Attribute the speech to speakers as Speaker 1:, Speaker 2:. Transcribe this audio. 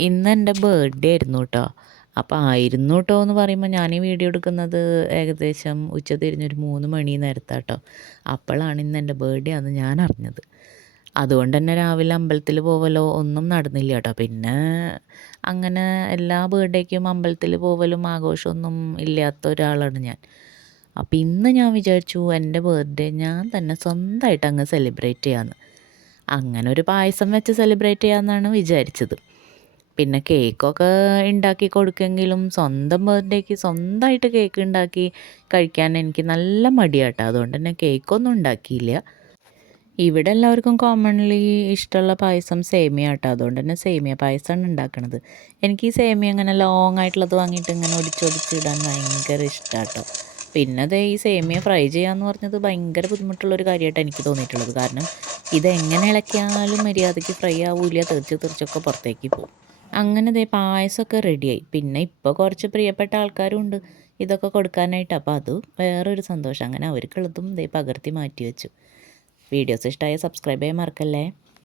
Speaker 1: ഇന്ന് എന്റെ ബർത്ത്ഡേ ആയിരുന്നു കേട്ടോ അപ്പോൾ ആയിരുന്നു കേട്ടോ എന്ന് പറയുമ്പോൾ ഞാൻ ഈ വീഡിയോ എടുക്കുന്നത് ഏകദേശം ഉച്ച തിരിഞ്ഞൊരു മൂന്ന് മണി നേരത്താട്ടോ അപ്പോഴാണ് ഇന്ന് എന്റെ ബർത്ത്ഡേ ആണെന്ന് ഞാൻ അറിഞ്ഞത്. അതുകൊണ്ട് തന്നെ രാവിലെ അമ്പലത്തിൽ പോവലോ ഒന്നും നടന്നില്ല കേട്ടോ പിന്നെ അങ്ങനെ എല്ലാ ബർത്ത്ഡേക്കും അമ്പലത്തിൽ പോവലും ആഘോഷമൊന്നും ഇല്ലാത്ത ഒരാളാണ് ഞാൻ. അപ്പോൾ ഇന്ന് ഞാൻ വിചാരിച്ചു എന്റെ ബർത്ത്ഡേ ഞാൻ തന്നെ സ്വന്തമായിട്ട് അങ്ങ് സെലിബ്രേറ്റ് ചെയ്യാമെന്ന് അങ്ങനെ ഒരു പായസം വെച്ച് സെലിബ്രേറ്റ് ചെയ്യാമെന്നാണ് വിചാരിച്ചത്. പിന്നെ കേക്കൊക്കെ ഉണ്ടാക്കി കൊടുക്കെങ്കിലും സ്വന്തം ബർത്ത്ഡേക്ക് സ്വന്തമായിട്ട് കേക്ക് ഉണ്ടാക്കി കഴിക്കാൻ എനിക്ക് നല്ല മടിയാട്ടോ. അതുകൊണ്ട് തന്നെ കേക്കൊന്നും ഉണ്ടാക്കിയില്ല ഇവിടെ എല്ലാവർക്കും കോമൺലി ഇഷ്ടമുള്ള പായസം സേമിയ ആട്ടോ അതുകൊണ്ട് തന്നെ സേമിയ പായസമാണ് ഉണ്ടാക്കുന്നത് എനിക്ക് ഈ സേമിയ അങ്ങനെ ലോങ് ആയിട്ടുള്ളത് വാങ്ങിയിട്ട് ഇങ്ങനെ ഒടിച്ചൊടിച്ചിടാൻ ഭയങ്കര ഇഷ്ടമാട്ടോ പിന്നെ അതേ ഈ സേമിയ ഫ്രൈ ചെയ്യാന്ന് പറഞ്ഞത് ഭയങ്കര ബുദ്ധിമുട്ടുള്ളൊരു കാര്യമായിട്ട് എനിക്ക് തോന്നിയിട്ടുള്ളത്. കാരണം ഇതെങ്ങനെ ഇളക്കിയാലും മര്യാദയ്ക്ക് ഫ്രൈ ആവില്ല. തെറിച്ച് തെറിച്ചൊക്കെ പുറത്തേക്ക് പോകും. അങ്ങനെ ദേ പായസമൊക്കെ റെഡിയായി. പിന്നെ ഇപ്പോൾ കുറച്ച് പ്രിയപ്പെട്ട ആൾക്കാരും ഉണ്ട് ഇതൊക്കെ കൊടുക്കാനായിട്ട്. അപ്പോൾ അത് വേറൊരു സന്തോഷം. അങ്ങനെ അവർക്കുള്ളതും ദേ പകർത്തി മാറ്റി വെച്ചു. വീഡിയോസ് ഇഷ്ടമായ സബ്സ്ക്രൈബ് ചെയ്യാൻ മറക്കല്ലേ?